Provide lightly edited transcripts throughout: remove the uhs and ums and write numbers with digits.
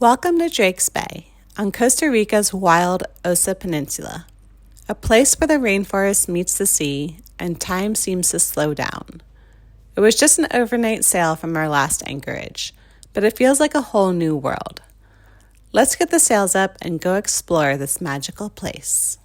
Welcome to Drake's Bay, on Costa Rica's wild Osa Peninsula, a place where the rainforest meets the sea and time seems to slow down. It was just an overnight sail from our last anchorage, but it feels like a whole new world. Let's get the sails up and go explore this magical place.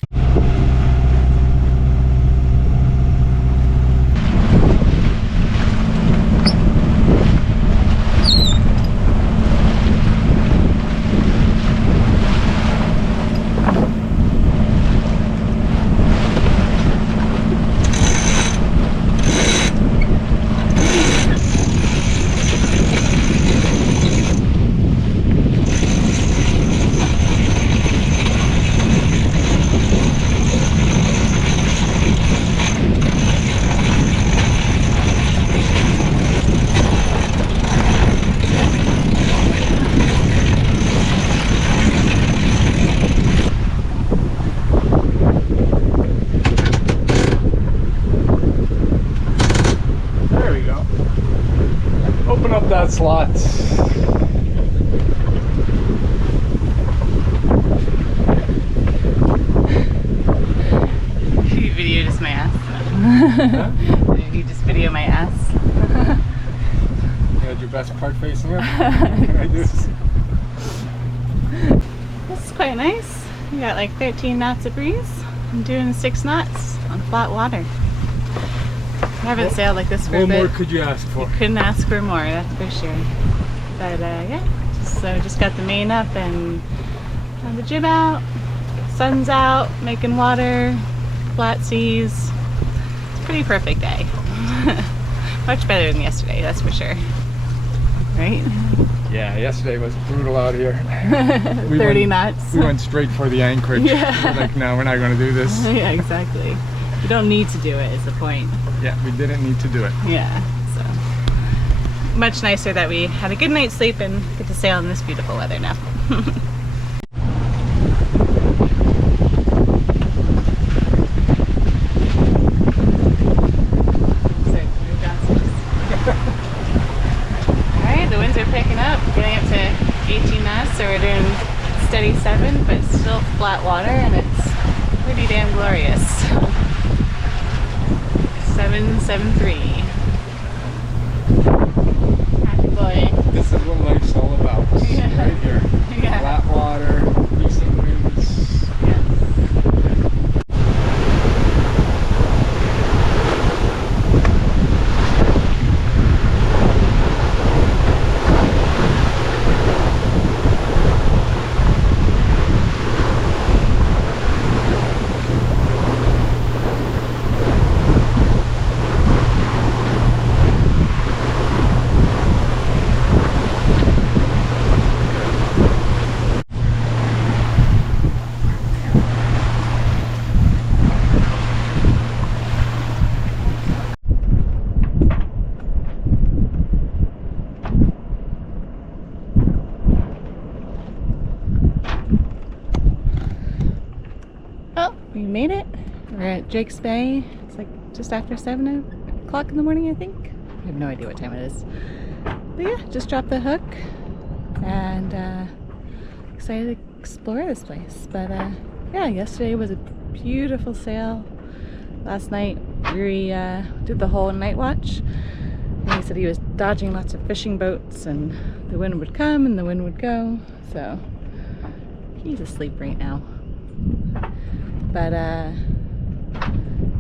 Open up that slot. You video just my ass. Huh? You just video my ass. You had your best part facing up? I do. This is quite nice. You got like 13 knots of breeze. I'm doing 6 knots on flat water. I haven't sailed like this for a What bit. more could you ask for? Couldn't ask for more, that's for sure. But yeah, just got the main up and have the jib out. Sun's out, making water, flat seas. It's a pretty perfect day. Much better than yesterday, that's for sure. Right? Yeah, yesterday was brutal out here. 30 knots. We went straight for the anchorage. Yeah. We're like, no, we're not going to do this. Yeah, exactly. You don't need to do it, is the point. Yeah, we didn't need to do it. Yeah, so much nicer that we had a good night's sleep and get to sail in this beautiful weather now. Alright, the winds are picking up, getting up to 18 knots, so we're doing steady 7, but still flat water, and it's pretty damn glorious. 773. Happy boy. This is what life's all about. Yeah. Right here. Yeah. Flat water, decent winds. Yes. Well, we made it. We're at Drake's Bay. It's like just after 7 o'clock in the morning, I think. I have no idea what time it is. But yeah, just dropped the hook and excited to explore this place. But yeah, yesterday was a beautiful sail. Last night we did the whole night watch. And he said he was dodging lots of fishing boats and the wind would come and the wind would go. So he's asleep right now. But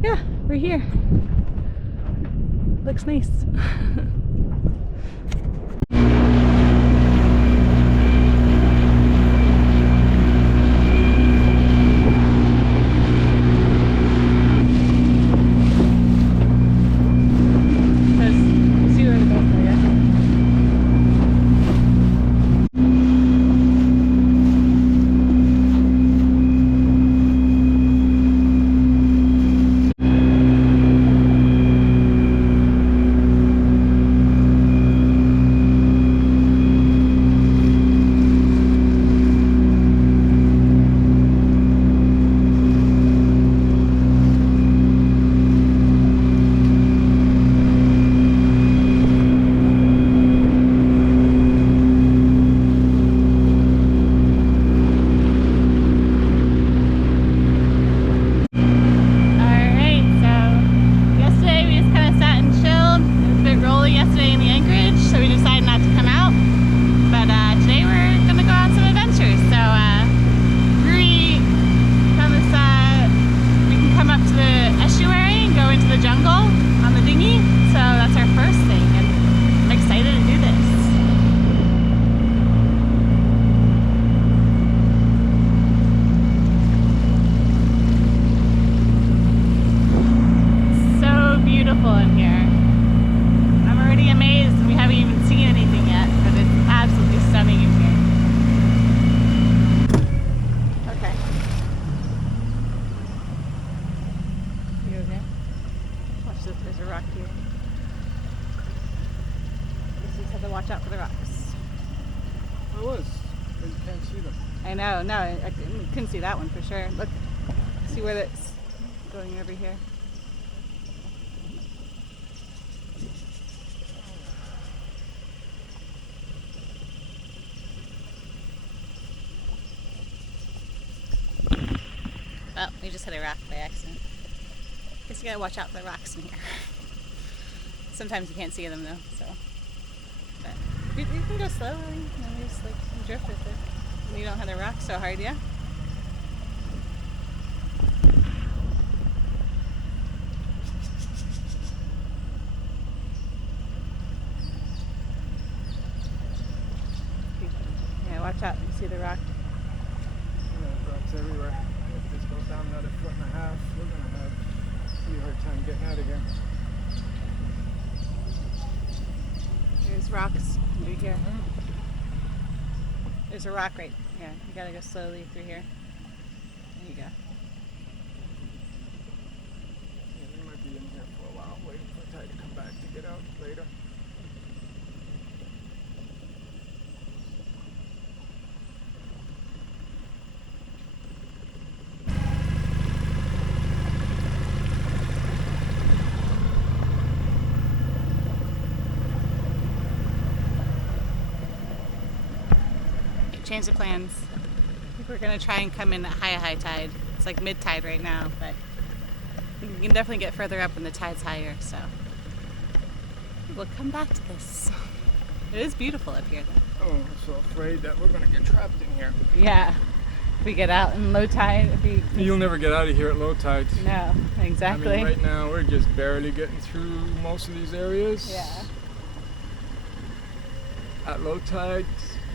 yeah, we're here. Looks nice. I was. You can't see them. I know. No, I couldn't see that one for sure. Look, see where that's going over here. Oh, we just hit a rock by accident. Guess you gotta watch out for the rocks in here. Sometimes you can't see them though, so. But you can go slow, you just like drift with it. And you don't have to rock so hard, yeah? Yeah, watch out, you see the rock. Yeah, rocks everywhere. If this goes down another 1.5 feet, we're gonna have a pretty hard time getting out of here. There's rocks through here. There's a rock right here. You gotta go slowly through here. There you go. Yeah, we might be in here for a while, waiting for tide to come back to get out later. Change the plans. I think we're gonna try and come in at high tide. It's like mid tide right now, but I think we can definitely get further up when the tide's higher, so we'll come back to this. It is beautiful up here though. Oh, I'm so afraid that we're gonna get trapped in here. Yeah. If we get out in low tide, You'll never get out of here at low tide. No, exactly. I mean, right now we're just barely getting through most of these areas. Yeah. At low tide,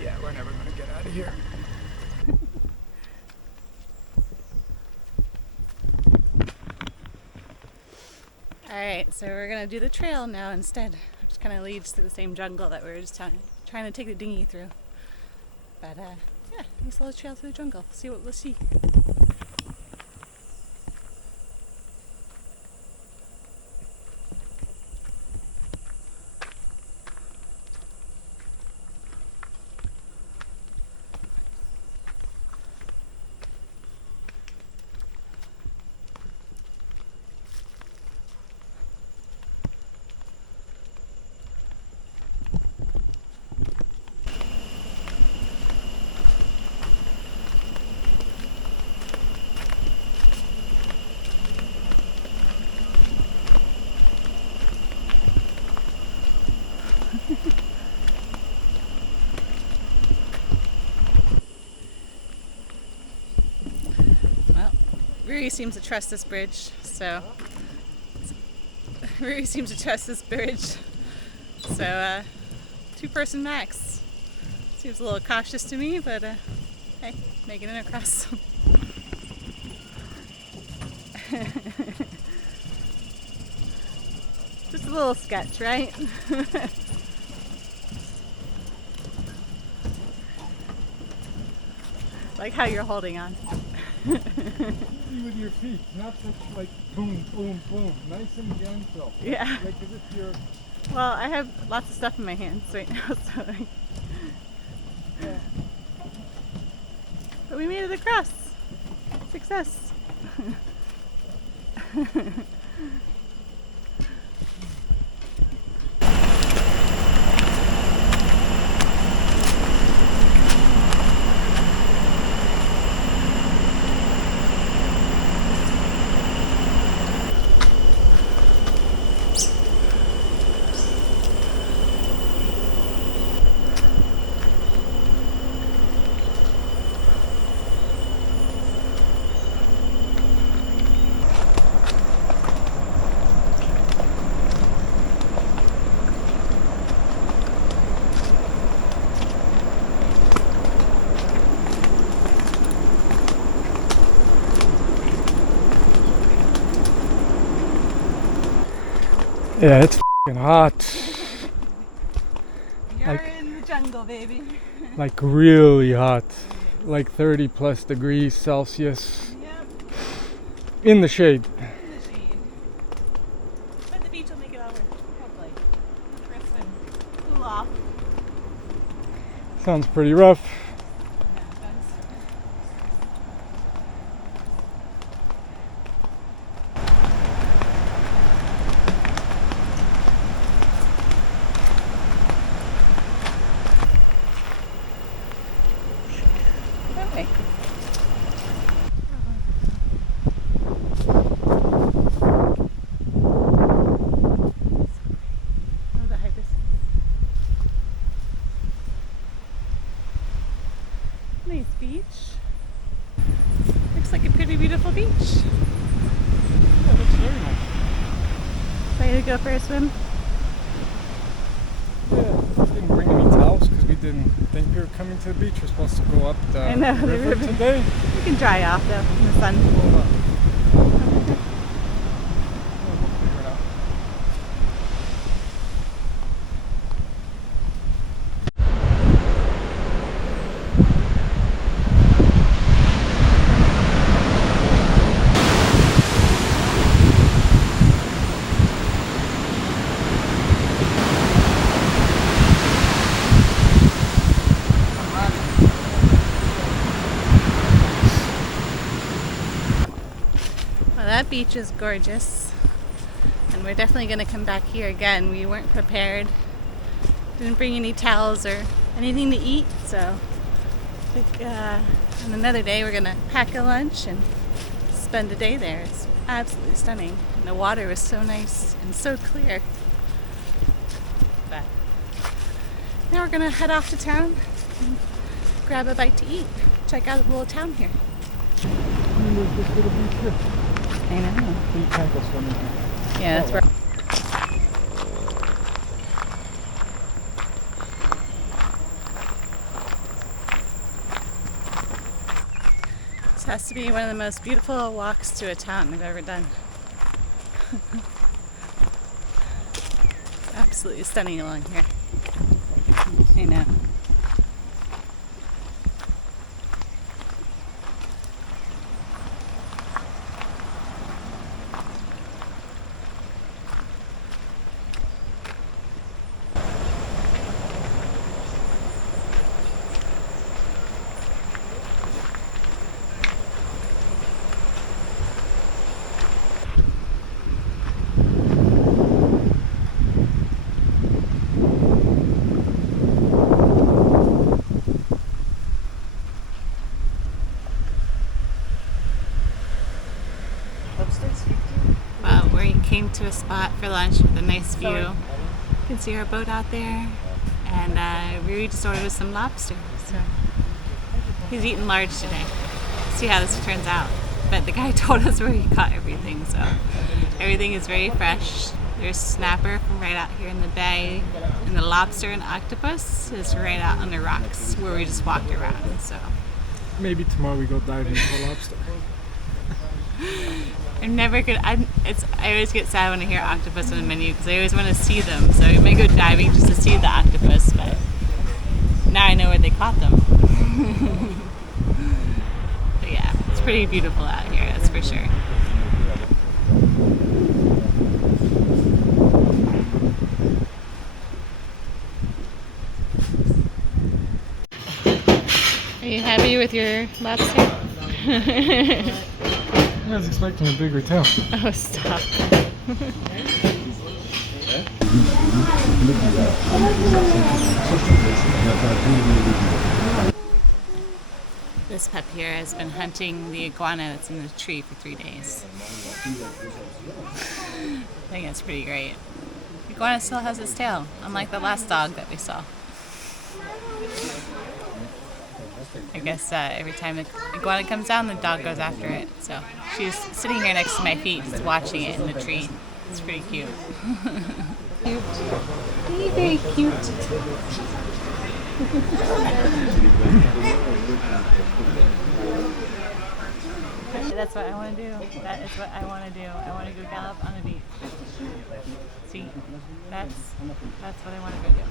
yeah, we're never gonna get out of here. Alright, so we're gonna do the trail now instead, which kind of leads to the same jungle that we were just trying to take the dinghy through. But yeah, nice little trail through the jungle. See what we'll see. Well, Rui seems to trust this bridge, so Rui seems to trust this bridge. So 2-person max. Seems a little cautious to me, but hey, making it across. Just a little sketch, right? Like how you're holding on. With your feet, not such like boom, boom, boom. Nice and gentle. Yeah. Like as if you're. Well, I have lots of stuff in my hands right now, so. Yeah. But we made it across. Success. Yeah, it's f***ing hot. You're Like- in the jungle, baby. Like really hot. Like 30 plus degrees Celsius. Yep, In the shade. in the shade. But the beach will make it all worth it, hopefully. For a swim. Cool off. Sounds pretty rough. Okay. Oh, the hibiscus. Nice beach. Looks like a pretty beautiful beach. Yeah, it looks very nice. Ready to go for a swim? Yeah, we didn't bring any towels because we didn't think we were coming to the beach. We're supposed to go up the I know, the river river. today. You can dry off though in the sun. Hold up. We'll figure it out. Well, that beach is gorgeous, and we're definitely going to come back here again. We weren't prepared, didn't bring any towels or anything to eat, so I think on another day we're going to pack a lunch and spend a day there. It's absolutely stunning, and the water was so nice and so clear. But now we're going to head off to town and grab a bite to eat, check out the little town here. And there's this little beach here. I know. So you can't go swimming here. Yeah, that's where. This has to be one of the most beautiful walks to a town I've ever done. It's absolutely stunning along here. I know. Well, we came to a spot for lunch with a nice view. You can see our boat out there, and we just ordered some lobster. So he's eating large today. See how this turns out. But the guy told us where he caught everything, so everything is very fresh. There's snapper from right out here in the bay, and the lobster and octopus is right out on the rocks where we just walked around. So Maybe tomorrow we go diving for lobster. I'm never good. I always get sad when I hear octopus on the menu because I always want to see them. So I may go diving just to see the octopus, but now I know where they caught them. But yeah, it's pretty beautiful out here, that's for sure. Are you happy with your lobster? I was expecting a bigger tail. Oh, stop. This pup here has been hunting the iguana that's in the tree for 3 days. I think that's pretty great. The iguana still has its tail, unlike the last dog that we saw. I guess every time the iguana comes down, the dog goes after it. So she's sitting here next to my feet, just watching it in the tree. It's pretty cute. Cute. Very, very cute. That's what I want to do. That is what I want to do. I want to go gallop on the beach. See, that's what I want to go do.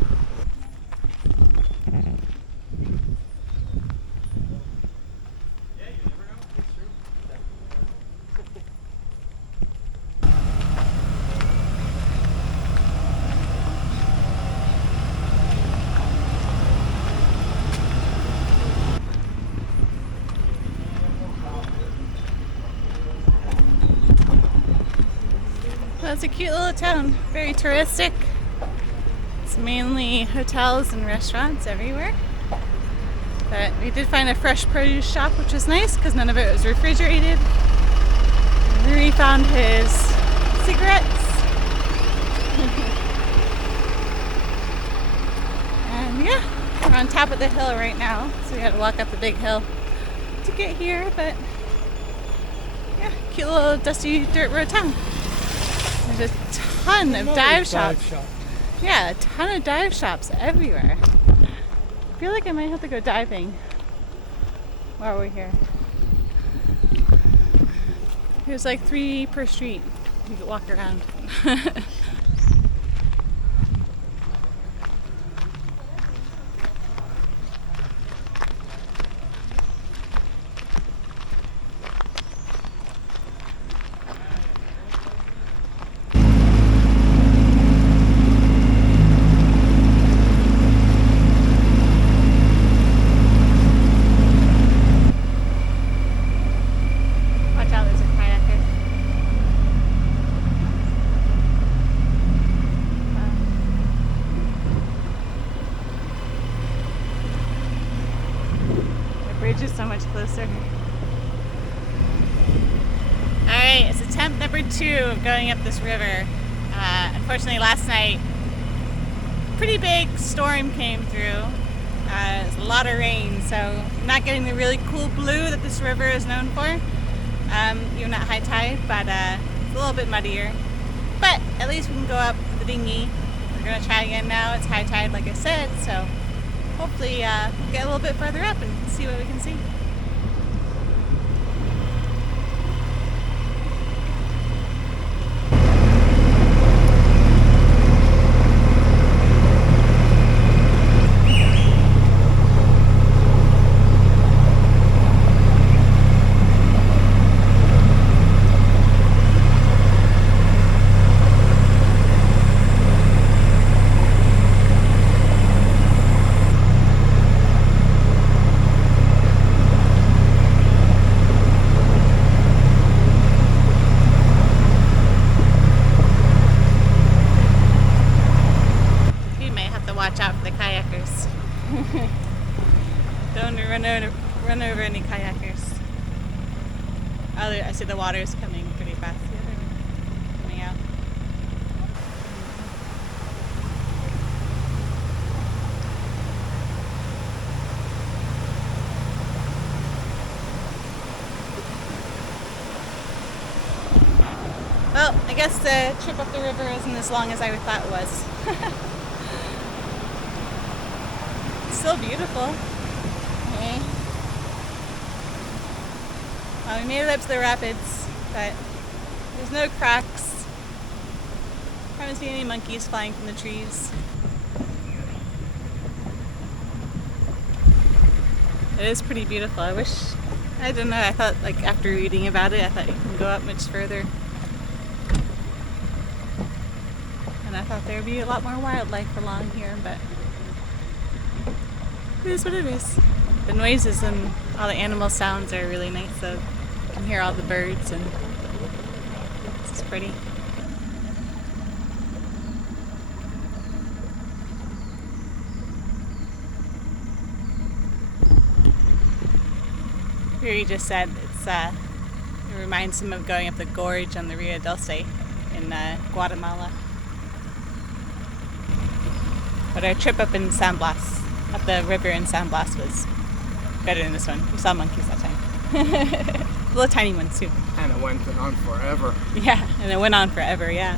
it's a cute little town, very touristic. It's mainly hotels and restaurants everywhere. But we did find a fresh produce shop, which was nice because none of it was refrigerated. And Rui found his cigarettes. And yeah, we're on top of the hill right now, so we had to walk up the big hill to get here. But yeah, cute little dusty dirt road town. There's a ton of dive shops. Yeah, a ton of dive shops everywhere. I feel like I might have to go diving while we're here. There's like 3 per street. You can walk around. Is so much closer. Alright, it's attempt number 2 of going up this river. Unfortunately last night, pretty big storm came through. It was a lot of rain, so not getting the really cool blue that this river is known for. Even at high tide, but it's a little bit muddier. But at least we can go up the dinghy. We're going to try again now. It's high tide like I said, so hopefully we'll get a little bit further up and see what we can see. Watch out for the kayakers. Don't run over any kayakers. Oh, I see the water is coming pretty fast. Yeah, they're coming out. Well, I guess the trip up the river isn't as long as I thought it was. Still beautiful. Okay. Well, we made it up to the rapids, but there's no cracks. Haven't seen any monkeys flying from the trees. It is pretty beautiful. I don't know, I thought like after reading about it, I thought you can go up much further. And I thought there would be a lot more wildlife along here, but it is what it is. The noises and all the animal sounds are really nice, so you can hear all the birds and it's pretty. Rui just said it reminds him of going up the gorge on the Rio Dulce in Guatemala. But our trip up in San Blas, up the river in San Blas, was better than this one. We saw monkeys that time. Little tiny ones too. And it went on forever. Yeah, and it went on forever, yeah.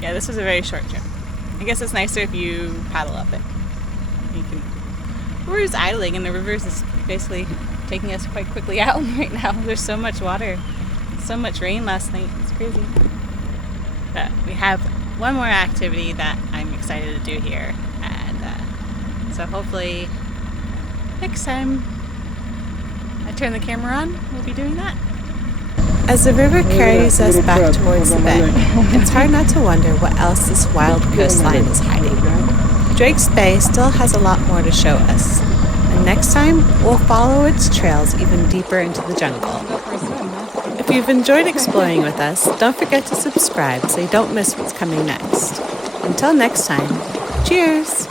Yeah, this was a very short trip. I guess it's nicer if you paddle up it. We're just idling and the river is basically taking us quite quickly out right now. There's so much water. So much rain last night. It's crazy. But we have one more activity that I'm excited to do here. So hopefully next time I turn the camera on, we'll be doing that. As the river carries us back towards the bay, it's hard not to wonder what else this wild coastline is hiding. Drake's Bay still has a lot more to show us, and next time we'll follow its trails even deeper into the jungle. If you've enjoyed exploring with us, don't forget to subscribe so you don't miss what's coming next. Until next time, cheers!